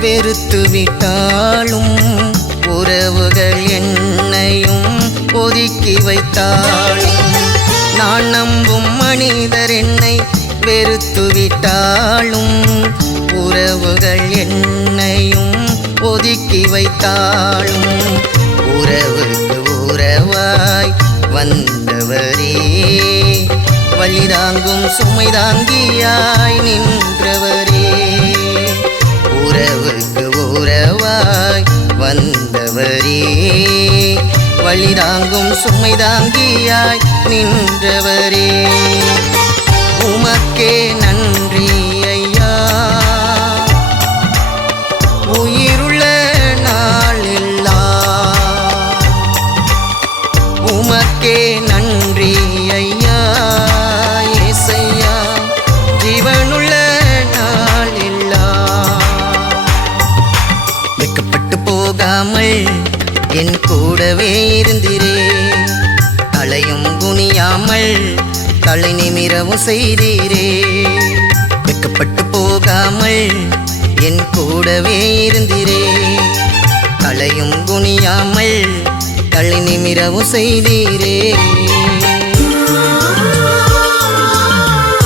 வெறுத்து விட்டாலும் உறவுகள் என்னையும் ஒதுக்கி வைத்தாலும் நான் நம்பும் மனிதர் என்னை வெறுத்து விட்டாலும் உறவுகள் என்னையும் ஒதுக்கி வைத்தாலும் உறவுக்கு உறவாய் வந்தவரே. வலிதாங்கும் சுமைதாங்கியாய் நின்றவரே. வழி தாங்கும் சுமை தாங்கியாய் நின்றவரே. உமக்கே நன்றி ஐயா. உயிருள்ள நாளெல்லாம் உமக்கே நன்றி ஐயா. ஏசையா ஜீவனுள்ள நாளெல்லாம் வெக்கப்பட்டு போகாமல் என் கூடவே இருந்திரே. தலையும் குனியாமல் தலை நிமிரவும் செய்தீரே. வெக்கப்பட்டு போகாமல் என் கூடவே இருந்திரே. தலையும் குனியாமல் தலை நிமிரவும் செய்தீரே.